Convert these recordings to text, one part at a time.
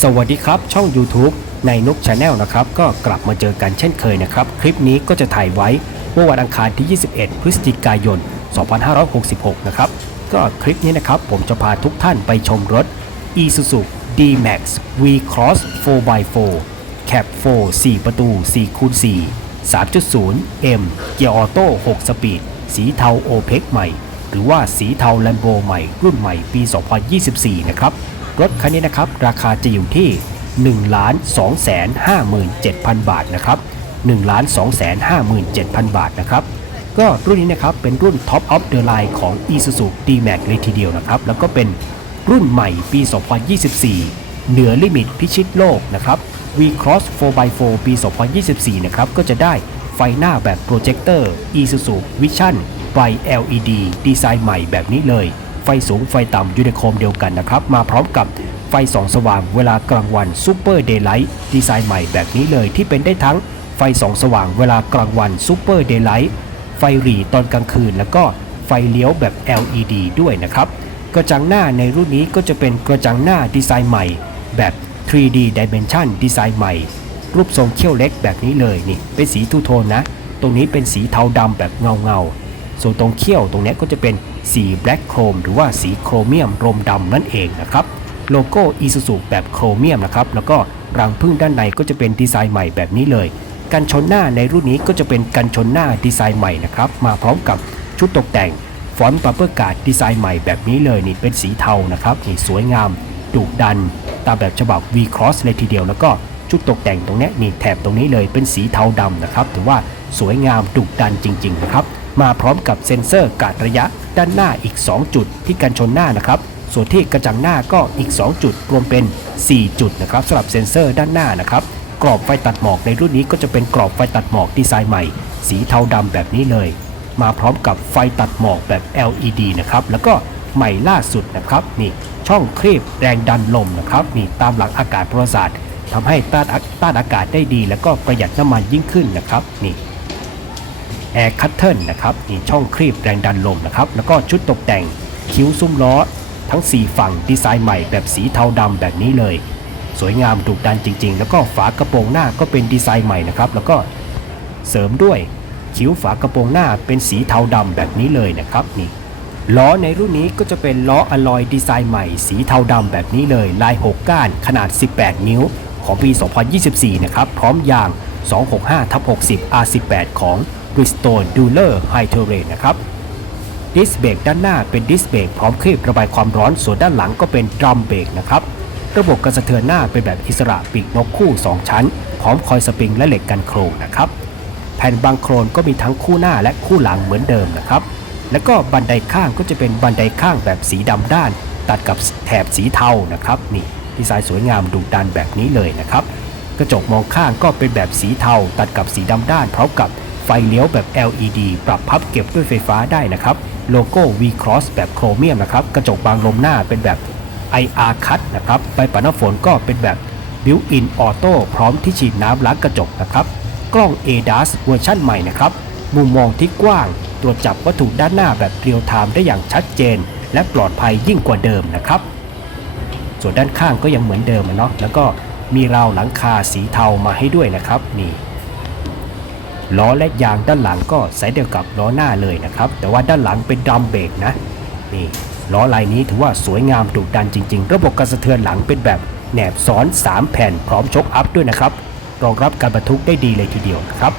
สวัสดีครับ ช่อง YouTube ในนกชาแนลนะครับ ก็กลับมาเจอกันเช่นเคยนะครับ คลิปนี้ก็จะถ่ายไว้เมื่อวันอังคารที่ 21 พฤศจิกายน 2566 นะครับ ก็คลิปนี้นะครับ ผมจะพาทุกท่านไปชมรถ Isuzu D-Max V-Cross 4x4 Cap 4 4 ประตู 4 คูณ 4 3.0 M เกียร์ออโต้ 6 สปีด สีเทาโอเพกใหม่ หรือว่าสีเทาแลมโบใหม่รุ่นใหม่ปี 2024 นะครับ รถคันนี้นะครับราคาจะอยู่ที่ 1 2 5 7 0 0 0 บาทนะครับ1 2 5 7 0 0 0 บาทนะครับก็รุ่นนี้นะครับเป็นรุ่น Top of the Line ของ Isuzu D-Max เลยทีเดียวนะครับ แล้วก็เป็นรุ่นใหม่ปี 2024 เหนือลิมิตพิชิตโลกนะครับ V-Cross 4x4 ปี 2024 นะครับ ก็จะได้ไฟหน้าแบบโปรเจคเตอร์ Isuzu Vision Bright LED ดีไซน์ใหม่แบบนี้เลย ไฟสูงไฟต่ำอยู่ในโคมเดียวกันนะครับ มาพร้อมกับไฟส่องสว่างเวลากลางวัน Super Daylight ดีไซน์ใหม่แบบนี้เลยที่เป็นได้ทั้งไฟส่องสว่างเวลากลางวัน Super Daylight ไฟหรี่ตอนกลางคืน แล้วก็ไฟเลี้ยวแบบ LED ด้วยนะครับ กระจังหน้าในรุ่นนี้ก็จะเป็นกระจังหน้าดีไซน์ใหม่แบบ 3D Dimension ดีไซน์ใหม่ รูปทรงเขี้ยวเล็กแบบนี้เลยนี่เป็นสีทูโทนนะ ตรงนี้เป็นสีเทาดำแบบเงาเงาส่วนตรงเขี้ยวตรงนี้ก็จะเป็น สีแบล็กโครมหรือว่าสีโครเมียมรมดำนั่นเองนะครับโลโก้ Isuzu แบบโครเมียมนะครับแล้วก็รังพึ่งด้านในก็จะเป็นดีไซน์ใหม่แบบนี้เลย กันชนหน้าในรุ่นนี้ก็จะเป็นกันชนหน้าดีไซน์ใหม่นะครับมาพร้อมกับชุดตกแต่งฟอนต์ปัปเปอร์การ์ดดีไซน์ใหม่แบบนี้เลยนี่เป็นสีเทานะครับนี่สวยงามดุดัน ตามแบบฉบับ V Cross เลยทีเดียวแล้วก็ชุดตกแต่งตรงนี้นี่แถบตรงนี้เลยเป็นสีเทาดำนะครับถือว่าสวยงามดุดันจริง ๆ นะครับ มาพร้อมกับเซ็นเซอร์การระยะด้านหน้าอีก 2 จุดที่กันชนหน้านะครับ ส่วนที่กระจังหน้าก็อีก 2 จุด รวมเป็น 4 จุดนะครับสำหรับเซ็นเซอร์ด้านหน้านะครับกรอบไฟตัดหมอกในรุ่นนี้ก็จะเป็นกรอบไฟตัดหมอกดีไซน์ใหม่ สีเทาดำแบบนี้เลย มาพร้อมกับไฟตัดหมอกแบบ LED นะครับแล้วก็ใหม่ล่าสุดนะครับนี่ช่องคลีบแรงดันลมนะครับนี่ตามหลักอากาศประวัติศาสตร์ทำให้ต้านต้านอากาศได้ดี แล้วก็ประหยัดน้ำมันยิ่งขึ้นนะครับนี่ แอร์คัตเทิลนะครับนี่ช่องคลีบแรงดันลมนะครับแล้วก็ชุดตกแต่งคิ้วซุ้มล้อ ทั้ง 4 ฝั่งดีไซน์ใหม่แบบสีเทาดำแบบนี้เลย สวยงามดุดันจริง ๆ แล้วก็ฝากระโปรงหน้าก็เป็นดีไซน์ใหม่นะครับแล้วก็เสริมด้วยคิ้วฝากระโปรงหน้าเป็นสีเทาดำแบบนี้เลยนะครับนี่ล้อในรุ่นนี้ก็จะเป็นล้ออลลอยดีไซน์ใหม่ สีเทาดำแบบนี้เลย ลาย 6 ก้านขนาด 18 นิ้ว ของปี 2024 นะครับ พร้อมยาง 265ทับ60 R18 ของ Bridgestone Dueler High Terrain นะครับดิสเบรกด้านหน้าเป็นดิสเบรกพร้อมคลีบระบายความร้อน ส่วนด้านหลังก็เป็นดรัมเบรกนะครับระบบกระสะเทือนหน้าเป็นแบบอิสระปีกนกคู่ 2 ชั้น พร้อมคอยสปริงและเหล็กกันโครงนะครับแผ่นบางโครนก็มีทั้งคู่หน้าและคู่หลังเหมือนเดิมนะครับแล้วก็บันไดข้างก็จะเป็นบันไดข้างแบบสีดำด้าน ตัดกับแถบสีเทานะครับนี่ดีไซน์สวยงามดุดันแบบนี้เลยนะครับกระจกมองข้างก็เป็นแบบสีเทา ตัดกับสีดำด้านพร้อมกับ ไฟเลี้ยวแบบ LED ปรับพับเก็บด้วยไฟฟ้าได้นะครับ โลโก้ V Cross แบบโครเมียมนะครับ กระจกบางลมหน้าเป็นแบบ IR Cut นะครับใบปัดน้ำฝนก็เป็นแบบ Built-in Auto พร้อมที่ฉีดน้ำล้างกระจกนะครับ กล้อง ADAS เวอร์ชั่นใหม่นะครับ มุมมองที่กว้าง ตรวจจับวัตถุด้านหน้าแบบเรียลไทม์ได้อย่างชัดเจน และปลอดภัยยิ่งกว่าเดิมนะครับ ส่วนด้านข้างก็ยังเหมือนเดิมอะเนาะแล้วก็มีราวหลังคาสีเทามาให้ด้วยนะครับนี่ ล้อและยางด้านหลังก็ใส่เดียวกับล้อหน้าเลยนะครับ แต่ว่าด้านหลังเป็นดรัมเบรกนะนี่ล้อลายนี้ถือว่าสวยงามดุดันจริง ๆ ระบบกระสะเทือนหลังเป็นแบบแหนบซ้อน 3 แผ่นพร้อมชกอัพด้วยนะครับรองรับการบรรทุกได้ดีเลยทีเดียวนะครับ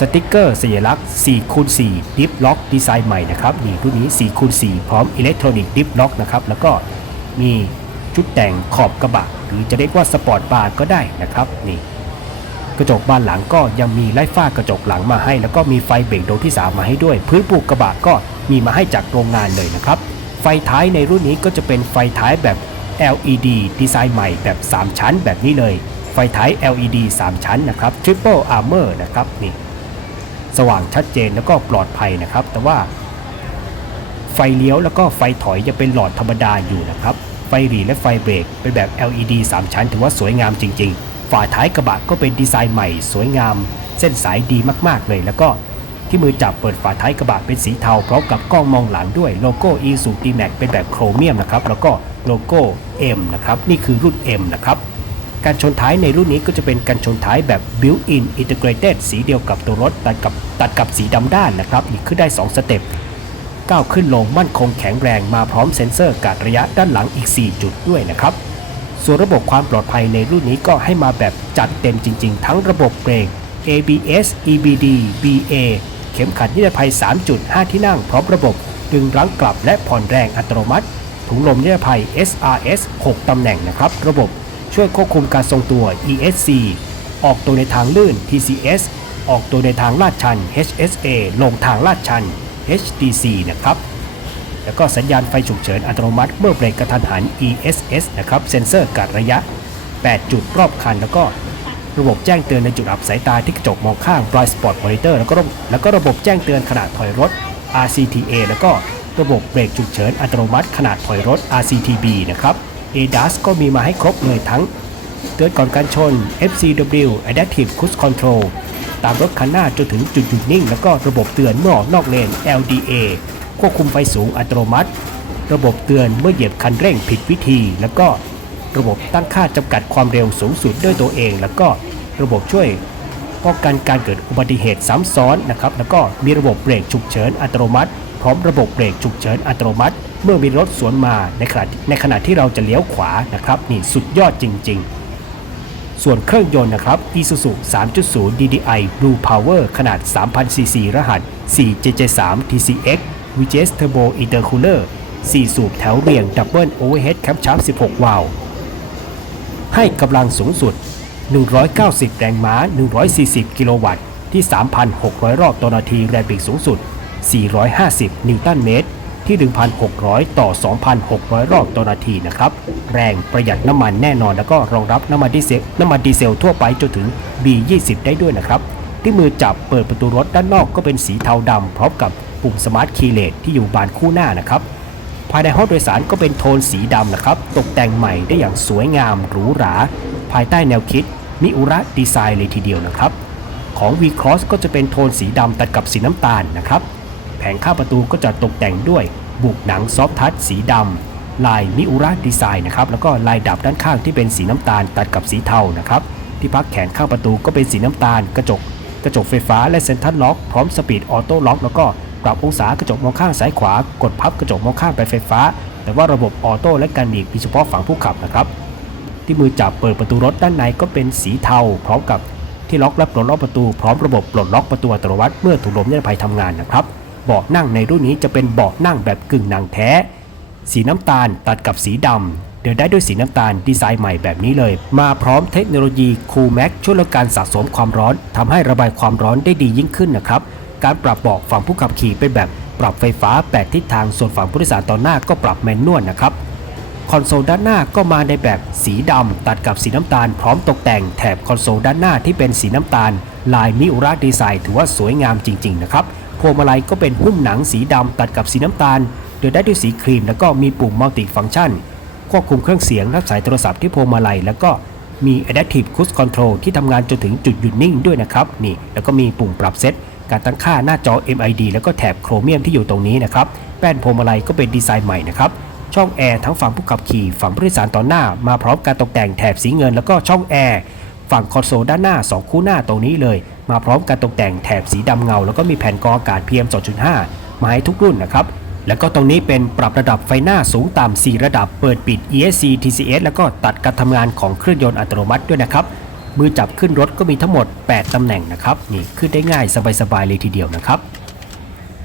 สติกเกอร์สัญลักษณ์4คูณ4ดิฟล็อกดีไซน์ใหม่นะครับนี่รุ่นนี้4คูณ4พร้อมอิเล็กทรอนิกส์ดิฟล็อกนะครับแล้วก็มีชุดแต่งขอบกระบะ หรือจะเรียกว่าสปอร์ตบาร์ก็ได้นะครับนี่ กระจกบานหลังก็ยังมีไล่ฝ้ากระจกหลังมาให้ แล้วก็มีไฟเบรกดวงที่ 3 มาให้ด้วย พื้นปูกระบะก็มีมาให้จากโรงงานเลยนะครับ ไฟท้ายในรุ่นนี้ก็จะเป็นไฟท้ายแบบ LED ดีไซน์ใหม่แบบ 3 ชั้นแบบนี้เลย ไฟท้าย LED 3 ชั้นนะครับ Triple Armor นะครับนี่สว่างชัดเจนแล้วก็ปลอดภัยนะครับ แต่ว่า ไฟเลี้ยวแล้วก็ไฟถอยจะเป็นหลอดธรรมดาอยู่นะครับ ไฟหรีและไฟเบรกเป็นแบบ LED 3 ชั้นถือว่าสวยงามจริง ๆ ฝาท้ายกระบะก็เป็นดีไซน์ใหม่สวยงาม เส้นสายดีมากๆเลย แล้วก็ที่มือจับเปิดฝาท้ายกระบะเป็นสีเทาพร้อมกับกล้องมองหลังด้วยโลโก้ e s u d m a x เป็นแบบโครเมียมนะครับแล้วก็โลโก้ M นะครับนี่คือรุ่น M นะครับการชนท้ายในรุ่นนี้ก็จะเป็นการชนท้ายแบบ built-in integrated สีเดียวกับตัวรถตัดกับตัดกับสีดำด้านนะครับนี่ขึ้นได้ 2 สเต็ปก้าวขึ้นลงมั่นคงแข็งแรงมาพร้อมเซ็นเซอร์การระยะด้านหลังอีก 4 จุดด้วยนะครับ ส่วนระบบความปลอดภัยในรุ่นนี้ก็ให้มาแบบจัดเต็มจริง ๆ ทั้งระบบเบรก ABS EBD BA เข็มขัดนิรภัย3จุด5ที่นั่งพร้อมระบบ ดึงรั้งกลับและผ่อนแรงอัตโนมัติ ถุงลมนิรภัย SRS 6 ตำแหน่งนะครับ ระบบช่วยควบคุมการทรงตัว ESC ออกตัวในทางลื่น TCS ออกตัวในทางลาดชัน HSA ลงทางลาดชัน HDC นะครับ แล้วก็สัญญาณไฟฉุกเฉินอัตโนมัติเมื่อเบรกกระทันหัน ESS นะครับเซ็นเซอร์การระยะ 8 จุดรอบคัน แล้วก็ระบบแจ้งเตือนในจุดอับสายตาที่กระจกมองข้าง Blind Spot Monitor แล้วก็ระบบแล้วก็ระบบแจ้งเตือนขณะถอยรถ RCTA แล้วก็ระบบเบรกฉุกเฉินอัตโนมัติขณะถอยรถ RCTB นะครับ ADAS ก็มีมาให้ครบเลยทั้งเตือนก่อนการชน FCW Adaptive Cruise Control ตามรถคันหน้าจนถึงจุดหยุดนิ่ง แล้วก็ระบบเตือนเมื่อออกนอกเลน LDA ควบคุมไฟสูงอัตโนมัติ ระบบเตือนเมื่อเหยียบคันเร่งผิดวิธี แล้วก็ระบบตั้งค่าจำกัดความเร็วสูงสุดด้วยตัวเอง แล้วก็ระบบช่วยป้องกันการเกิดอุบัติเหตุซ้ำซ้อนนะครับแล้วก็มีระบบเบรกฉุกเฉินอัตโนมัติ พร้อมระบบเบรกฉุกเฉินอัตโนมัติ เมื่อมีรถสวนมาในขณะในขณะที่เราจะเลี้ยวขวานะครับนี่สุดยอดจริง ๆส่วนเครื่องยนต์นะครับ Isuzu 3.0 DDI Blue Power ขนาด 3,000 cc รหัส 4JJ3 TCX VGS Turbo Intercooler 4 สูบแถวเรียง Double Overhead Camshaft 16 วาล์วให้กำลังสูงสุด 190 แรงม้า 140 กิโลวัตต์ ที่ 3,600 รอบต่อนาที แรงบิดสูงสุด 450 นิวตันเมตร ที่ 1,600 ต่อ 2,600 รอบต่อนาทีนะครับ แรงประหยัดน้ำมันแน่นอน แล้วก็รองรับน้ำมันดีเซลน้ำมันดีเซลทั่วไปจนถึง B20 ได้ด้วยนะครับ ที่มือจับเปิดประตูรถด้านนอกก็เป็นสีเทาดำพร้อมกับ ปุ่มสมาร์ทคีเลสที่อยู่บานคู่หน้านะครับ ภายในห้องโดยสารก็เป็นโทนสีดำนะครับ ตกแต่งใหม่ได้อย่างสวยงามหรูหรา ภายใต้แนวคิดมิอุระดีไซน์เลยทีเดียวนะครับ ของ V-Cross ก็จะเป็นโทนสีดำตัดกับสีน้ำตาลนะครับ แผงข้าประตูก็จะตกแต่งด้วยบุกหนังซอฟทัชสีดำลายมิอุระดีไซน์นะครับ แล้วก็ลายดับด้านข้างที่เป็นสีน้ำตาลตัดกับสีเทานะครับ ที่พักแขนข้างประตูก็เป็นสีน้ำตาล กระจก กระจกไฟฟ้าและเซ็นทรัลล็อกพร้อมสปีดออโต้ล็อกแล้วก็ ปรับองศากระจกมองข้างซ้ายขวา กดพับกระจกมองข้างไปไฟฟ้า แต่ว่าระบบออโต้และการหนีบมีเฉพาะฝั่งผู้ขับนะครับ ที่มือจับเปิดประตูรถด้านในก็เป็นสีเทา พร้อมกับที่ล็อกและปลดล็อกประตูพร้อมระบบปลดล็อกประตูอัตโนมัติเมื่อถุงลมนิรภัยทำงานนะครับเบาะนั่งในรุ่นนี้จะเป็นเบาะนั่งแบบกึ่งหนังแท้ สีน้ำตาลตัดกับสีดำเดินได้ด้วยสีน้ำตาลดีไซน์ใหม่แบบนี้เลย มาพร้อมเทคโนโลยี Cool Max ช่วยลดการสะสมความร้อนทำให้ระบายความร้อนได้ดียิ่งขึ้นนะครับ การปรับเบาะฝั่งผู้ขับขี่เป็นแบบปรับไฟฟ้า 8 ทิศทาง ส่วนฝั่งผู้โดยสารตอนหน้าก็ปรับแมนนวลนะครับ คอนโซลด้านหน้าก็มาในแบบสีดำตัดกับสีน้ำตาลพร้อมตกแต่งแถบคอนโซลด้านหน้าที่เป็นสีน้ำตาล ลายมิอุระดีไซน์ถือว่าสวยงามจริง ๆ นะครับพวงมาลัยก็เป็นหุ้มหนังสีดำตัดกับสีน้ำตาล โดยได้ด้วยสีครีม แล้วก็มีปุ่มมัลติฟังก์ชันควบคุมเครื่องเสียงรับสายโทรศัพท์ที่พวงมาลัยแล้วก็มี Adaptive Cruise Control ที่ทำงานจนถึงจุดหยุดนิ่งด้วยนะครับนี่แล้วก็มีปุ่มปรับเซต การตั้งค่าหน้าจอ MID แล้วก็แถบโครเมียมที่อยู่ตรงนี้นะครับแป้นพวงมาลัยก็เป็นดีไซน์ใหม่นะครับช่องแอร์ทั้งฝั่งผู้ขับขี่ฝั่งผู้โดยสารตอนหน้า มาพร้อมการตกแต่งแถบสีเงินแล้วก็ช่องแอร์ฝั่งคอนโซลด้านหน้า 2 คู่หน้าตรงนี้เลย มาพร้อมการตกแต่งแถบสีดำเงา แล้วก็มีแผ่นกรองอากาศ PM 2.5 มาให้ทุกรุ่นนะครับแล้วก็ตรงนี้เป็นปรับระดับไฟหน้าสูงต่ำ4ระดับเปิดปิด ESC TCS แล้วก็ตัดการทำงานของเครื่องยนต์อัตโนมัติด้วยนะครับ มือจับขึ้นรถก็มีทั้งหมด 8 ตำแหน่งนะครับนี่ขึ้นได้ง่ายสบายๆเลยทีเดียวนะครับ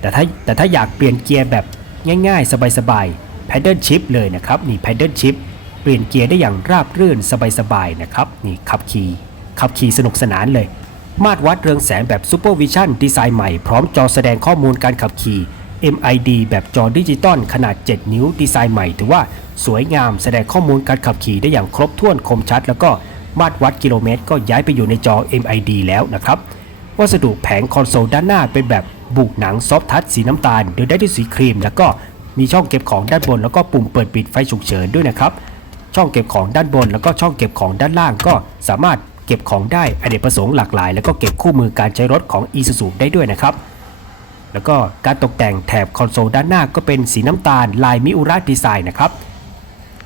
แต่ถ้าแต่ถ้าอยากเปลี่ยนเกียร์แบบง่ายๆ สบายๆ Paddle Shift เลยนะครับนี่ Paddle Shift เปลี่ยนเกียร์ได้อย่างราบรื่นสบายๆนะครับนี่ขับขี่ขับขี่สนุกสนานเลย มาตรวัดเรืองแสงแบบ Super Vision ดีไซน์ใหม่พร้อมจอแสดงข้อมูลการขับขี่ MID แบบจอดิจิตอลขนาด 7 นิ้วดีไซน์ใหม่ถือว่าสวยงามแสดงข้อมูลการขับขี่ได้อย่างครบถ้วนคมชัด แล้วก็ มาตรวัดกิโลเมตร ก็ย้ายไปอยู่ในจอ MID แล้วนะครับ วัสดุแผงคอนโซลด้านหน้าเป็นแบบบุกหนังซอฟทัชสีน้ำตาลโดยได้ด้วยสีครีม แล้วก็มีช่องเก็บของด้านบน แล้วก็ปุ่มเปิดปิดไฟฉุกเฉินด้วยนะครับช่องเก็บของด้านบน แล้วก็ช่องเก็บของด้านล่างก็สามารถเก็บของได้อเนกประสงค์หลากหลาย แล้วก็เก็บคู่มือการใช้รถของ Isuzu ได้ด้วยนะครับ แล้วก็การตกแต่งแถบคอนโซลด้านหน้าก็เป็นสีน้ำตาลลายมิอุระดีไซน์นะครับ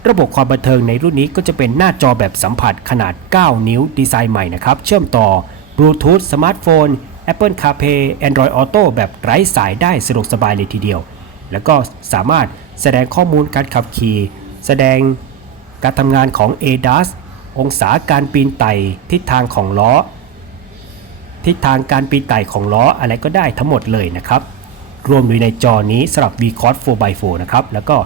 ระบบความบันเทิงในรุ่นนี้ก็จะเป็นหน้าจอแบบสัมผัสขนาด 9 นิ้วดีไซน์ใหม่นะครับ เชื่อมต่อบลูทูธสมาร์ทโฟน Apple CarPlay Android Auto แบบไร้สายได้สะดวกสบายเลยทีเดียว แล้วก็สามารถแสดงข้อมูลการขับขี่ แสดงการทำงานของ ADAS องศาการปีนไต่ทิศทางของล้อ ทิศทางการปีนไต่ของล้ออะไรก็ได้ทั้งหมดเลยนะครับ รวมอยู่ในจอนี้สำหรับ v c o s 4x4 นะครับ แล้วก็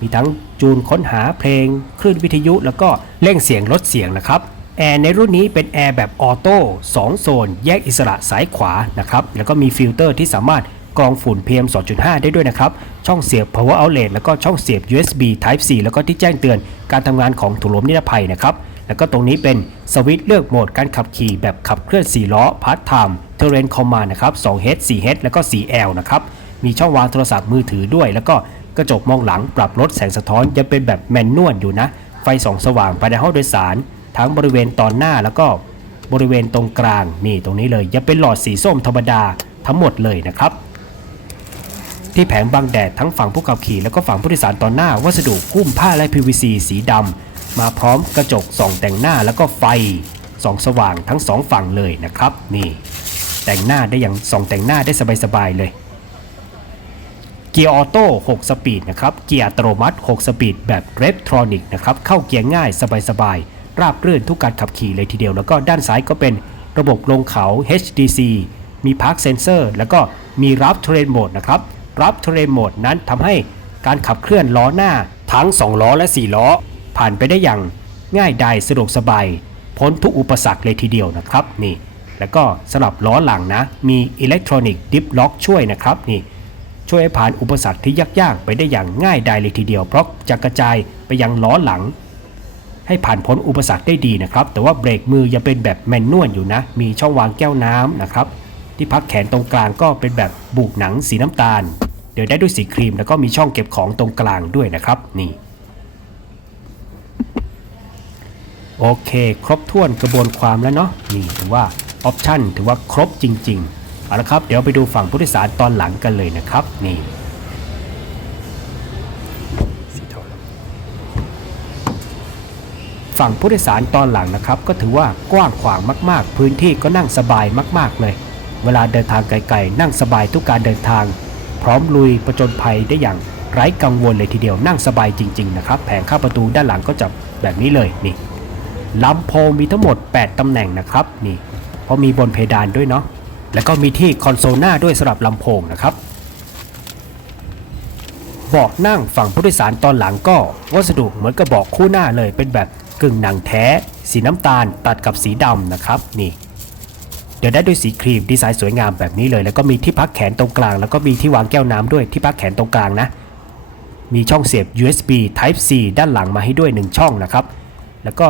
มีทั้งจูนค้นหาเพลง คลื่นวิทยุแล้วก็เร่งเสียงลดเสียงนะครับแอร์ในรุ่นนี้เป็นแอร์แบบออโต้2โซน แยกอิสระซ้ายขวานะครับแล้วก็มีฟิลเตอร์ที่สามารถกรองฝุ่น PM 2.5 ได้ด้วยนะครับ ช่องเสียบ power outlet แล้วก็ช่องเสียบ USB Type C แล้วก็ที่แจ้งเตือนการทำงานของถุงลมนิรภัยนะครับ แล้วก็ตรงนี้เป็นสวิตช์เลือกโหมดการขับขี่แบบขับเคลื่อน 4 ล้อ Part Time Terrain Command นะครับ 2H 4H แล้วก็ 4L นะครับ มีช่องวางโทรศัพท์มือถือด้วย แล้วก็ กระจกมองหลังปรับลดแสงสะท้อนยังเป็นแบบแมนนวลอยู่นะ ไฟส่องสว่างภายในห้องโดยสาร ทั้งบริเวณตอนหน้าแล้วก็บริเวณตรงกลางนี่ตรงนี้เลยยังเป็นหลอดสีส้มธรรมดาทั้งหมดเลยนะครับที่แผงบังแดดทั้งฝั่งผู้ขับขี่แล้วก็ฝั่งผู้โดยสารตอนหน้า วัสดุหุ้มผ้าและ PVC สีดำมาพร้อมกระจกส่องแต่งหน้าแล้วก็ไฟส่องสว่างทั้งสองฝั่งเลยนะครับ นี่ แต่งหน้าได้อย่างส่องแต่งหน้าได้สบายๆเลย เกียร์ออโต้6สปีดนะครับ เกียร์อัตโนมัติ 6 สปีดแบบเรฟทรอนิกนะครับ เข้าเกียร์ง่ายสบายๆ ราบรื่นทุกการขับขี่เลยทีเดียว แล้วก็ด้านซ้ายก็เป็นระบบลงเขา HDC มี Park Sensor แล้วก็มี Rough Terrain Mode นะครับ Rough Terrain Mode นั้นทำให้การขับเคลื่อนล้อหน้าทั้ง 2 ล้อและ 4 ล้อ ผ่านไปได้อย่างง่ายดายสะดวกสบาย พ้นทุกอุปสรรคเลยทีเดียวนะครับนี่ แล้วก็สำหรับล้อหลังนะ มี Electronic Dip Lock ช่วยนะครับนี่ ช่วยให้ผ่านอุปสรรคที่ยากๆ ไปได้อย่างง่ายดายเลยทีเดียว เพราะจะกระจายไปยังล้อหลัง ให้ผ่านพ้นอุปสรรคได้ดีนะครับ แต่ว่าเบรกมือยังเป็นแบบแมนนวลอยู่นะ มีช่องวางแก้วน้ำนะครับ ที่พักแขนตรงกลางก็เป็นแบบบุกหนังสีน้ำตาล เดี๋ยวได้ด้วยสีครีมแล้วก็มีช่องเก็บของตรงกลางด้วยนะครับ นี่โอเค ครบถ้วนกระบวนความแล้วเนาะนี่ถือว่าออปชั่นถือว่าครบจริง ๆ เอาละครับเดี๋ยวไปดูฝั่งผู้โดยสารตอนหลังกันเลยนะครับ นี่ฝั่งผู้โดยสารตอนหลังนะครับ ก็ถือว่ากว้างขวางมากๆ พื้นที่ก็นั่งสบายมากๆเลย เวลาเดินทางไกลๆนั่งสบายทุกการเดินทาง พร้อมลุยประจนภัยได้อย่างไร้กังวลเลยทีเดียวนั่งสบายจริง ๆ นะครับ แผงข้าประตูด้านหลังก็จะแบบนี้เลยนี่ลำโพงมีทั้งหมด 8ตำแหน่งนะครับนี่เพราะมีบนเพดานด้วยเนาะ แล้วก็มีที่คอนโซลหน้าด้วยสำหรับลำโพงนะครับเบาะนั่งฝั่งผู้โดยสารตอนหลังก็วัสดุเหมือนกับเบาะคู่หน้าเลยเป็นแบบกึ่งหนังแท้ สีน้ำตาลตัดกับสีดำนะครับนี่เดี๋ยวได้ด้วยสีครีมดีไซน์สวยงามแบบนี้เลย แล้วก็มีที่พักแขนตรงกลาง แล้วก็มีที่วางแก้วน้ำด้วยที่พักแขนตรงกลางนะ มีช่องเสียบ USB Type C ด้านหลังมาให้ด้วย 1 ช่องนะครับ แล้วก็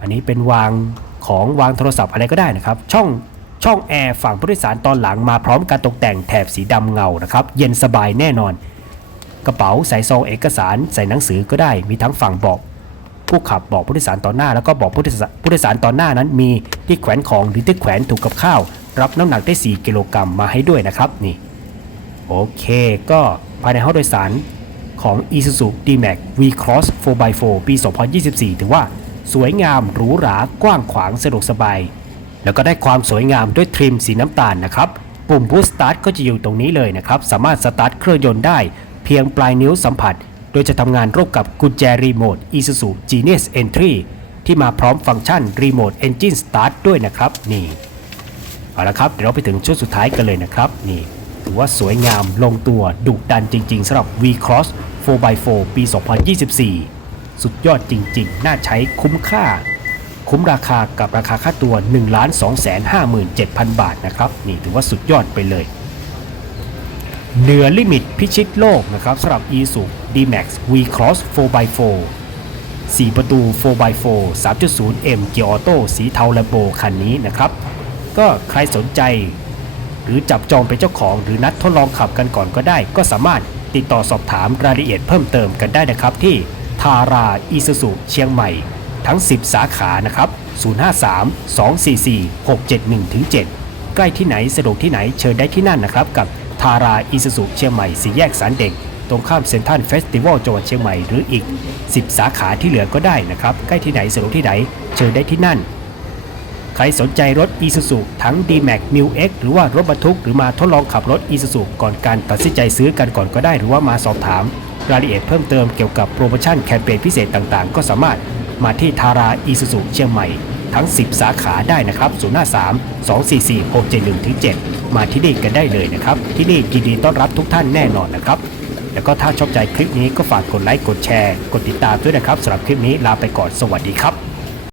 อันนี้เป็นวางของวางโทรศัพท์อะไรก็ได้นะครับ ช่อง ช่องแอร์ฝั่งผู้โดยสารตอนหลังมาพร้อมการตกแต่งแถบสีดำเงานะครับ เย็นสบายแน่นอน กระเป๋าใส่ซองเอกสารใส่หนังสือก็ได้มีทั้งฝั่งบอกผู้ขับบอกผู้โดยสารตอนหน้า แล้วก็บอกผู้โดยสารผู้โดยสารตอนหน้านั้น มีที่แขวนของหรือที่แขวนถูกกับข้าว รับน้ำหนักได้ 4 กิโลกรัมมาให้ด้วยนะครับนี่โอเค ก็ภายในห้องโดยสารของ Isuzu D-Max V-Cross 4x4 ปี 2024 ถือว่าสวยงามหรูหรากว้างขวางสะดวกสบาย แล้วก็ได้ความสวยงามด้วยทริมสีน้ำตาลนะครับ ปุ่ม Boost Start ก็จะอยู่ตรงนี้เลยนะครับ สามารถสตาร์ทเครื่องยนต์ได้ เพียงปลายนิ้วสัมผัส โดยจะทำงานร่วมกับกุญแจรีโมท Isuzu Genius Entry ที่มาพร้อมฟังก์ชัน Remote Engine Start ด้วยนะครับนี่เอาละครับเดี๋ยวเราไปถึงชุดสุดท้ายกันเลยนะครับนี่ถือว่าสวยงามลงตัวดุดันจริง ๆสำหรับ V-Cross 4x4 ปี 2024 สุดยอดจริง ๆ น่าใช้คุ้มค่า คุ้มราคากับราคาค่าตัว 1 2 5 7 0 0 0 บาทนะครับ นี่ถือว่าสุดยอดไปเลย เหนือลิมิตพิชิตโลกนะครับสำหรับ Isuzu D-Max V-Cross 4x4 4 ประตู 4x4 3.0M เกียร์ออโต้สีเทาแลมโบคันนี้นะครับ ก็ใครสนใจ หรือจับจองเป็นเจ้าของหรือนัดทดลองขับกันก่อนก็ได้ ก็สามารถติดต่อสอบถามรายละเอียดเพิ่มเติมกันได้นะครับที่ทาราอิซูซุเชียงใหม่ ทั้ง 10 สาขานะครับ 053 244 671 7 ใกล้ที่ไหนสะดวกที่ไหนเชิญได้ที่นั่นนะครับ กับทาราอิสุสุเชียงใหม่สี่แยกสารเด็ก ตรงข้ามเซ็นทรัลเฟสติวัลจังหวัดเชียงใหม่หรืออีก 10 สาขาที่เหลือก็ได้นะครับ ใกล้ที่ไหนสะดวกที่ไหนเชิญได้ที่นั่น ใครสนใจรถ Isuzu ทั้ง D-Max New X หรือว่ารถบรรทุกหรือมาทดลองขับรถ Isuzu ก่อนการตัดสินใจซื้อกันก่อนก็ได้หรือว่ามาสอบถามรายละเอียดเพิ่มเติมเกี่ยวกับโปรโมชั่นแคมเปญพิเศษต่างๆ ก็สามารถ มาที่ทาราอีสุสุเชียงใหม่ ทั้ง 10 สาขาได้นะครับ053 244 671 7มาที่นี่กันได้เลยนะครับ ที่นี่ยินดีต้อนรับทุกท่านแน่นอนนะครับ แล้วก็ถ้าชอบใจคลิปนี้ก็ฝากกดไลค์กดแชร์ กดติดตามด้วยนะครับสำหรับคลิปนี้ลาไปก่อนสวัสดีครับ